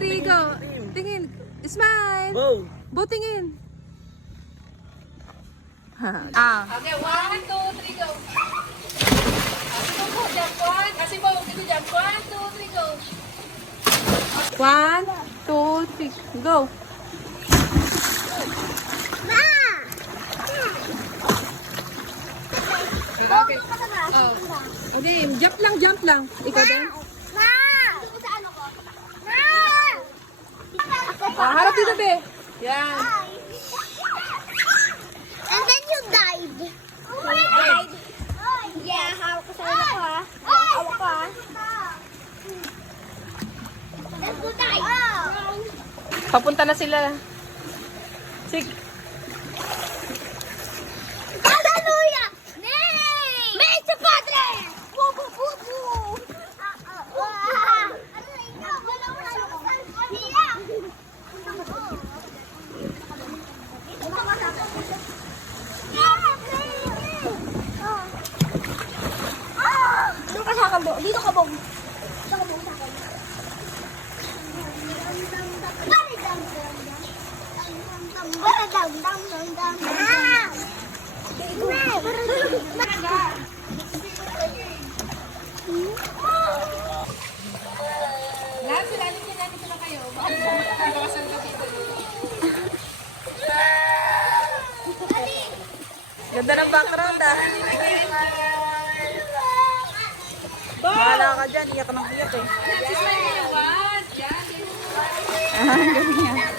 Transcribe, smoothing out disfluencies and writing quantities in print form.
3, go. Tingin. Smile. Bow. Bo, tingin. Okay, 1, 2, 3, go. Asibo, jump 1. Asibo, dito jump 1, 2, 3, go. 1, 2, 3, go. Okay. Okay, jump lang. Ikaw din. Harap dito, be. Yan. And then you died. Died? Yeah, hawak ko sa ulo ko ha. Hawak ko ha. Let's go die. Papunta na sila. Sige. Hallelujah! Nay! May sa Padre! Bubu, bubu! Dito ka sa akin, Bo. Dito ka, Bo. Dito ka, Bo, sa akin. Lahat sila, nandito na kayo. Bakasan ka dito. Ganda ng background ah. Bahala ka dyan, iyak ng iyak eh. Yan, si Smiley, what? Yan, yan. Ah, galing yan.